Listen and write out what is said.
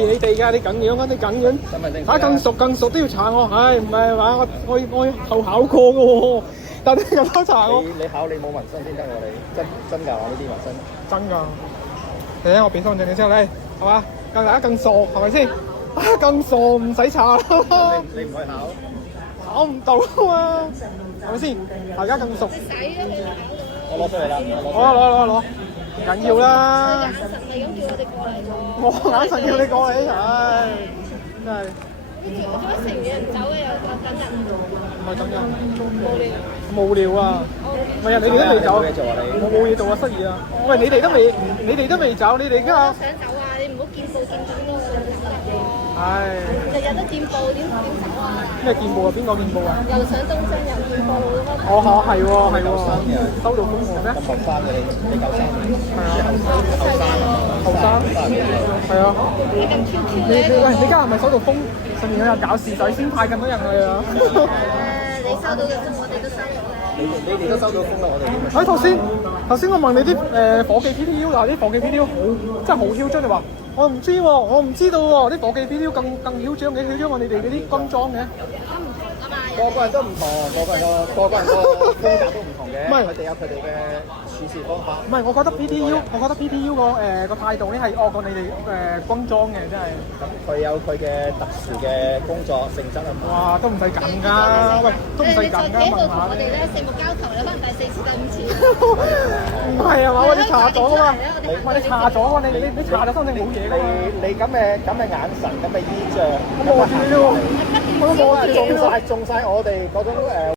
持你哋㗎，你緊樣啊，你緊樣。打更熟都要查我，唉，唔係話我後考過嘅喎，但係咁多查我。你考你冇紋身先得喎，你真㗎呢啲紋身？真㗎。你睇我俾身份證你之後咧，係嘛？大家更傻係咪先？更傻唔使查啦。你唔去考？考唔到啊嘛，係咪先？大家更熟。我攞出嚟啦，攞，唔緊要啦。我眼神叫你過嚟啫。我眼神叫你過嚟，唉，真係。做咗成日唔走嘅又等人，唔係等人，無聊。無聊啊！唔係啊，你哋都未走，我冇嘢做啊，失業啊！喂，你哋都未走，你哋而家想走啊！你唔好見步見步都想走得喎。唉，日日都見步，點走啊？咩見步啊？邊個見步啊？又上東昇又見步咁啊！哦，係喎，收到風和咩？咁後生嘅你夠生嘅，後生，係啊。你咁 QQ 你嘅。喂，你家係咪收到風？上面有人搞事仔先派咁多人去啊！你收到嘅風，我哋都收到啦。你哋都收到風啦，我哋點啊？喺頭先我問你啲伙計 PTU 嗱，啲伙計 PTU 好真係好囂張，你話我唔知喎，我唔知道喎，啲伙計 PTU 更囂張嘅，囂張過你哋嗰啲軍裝嘅。個個人都唔同，個個人個風格都唔同嘅。唔係佢哋有佢哋嘅處事方法。唔係，我覺得 PTU 個態度咧係惡過你哋軍裝嘅，真係。咁佢有佢嘅特殊嘅工作性質啊嘛。哇，都唔使咁㗎，喂，都唔使咁㗎，問下我哋咧四目交投，有可能第4次、第5次。唔係啊嘛，我哋查咗啊嘛，我哋查咗啊，你查咗身證冇嘢㗎嘛。你咁嘅眼神，咁嘅衣着，我望住你喎，我都望住你喎。中晒我哋嗰種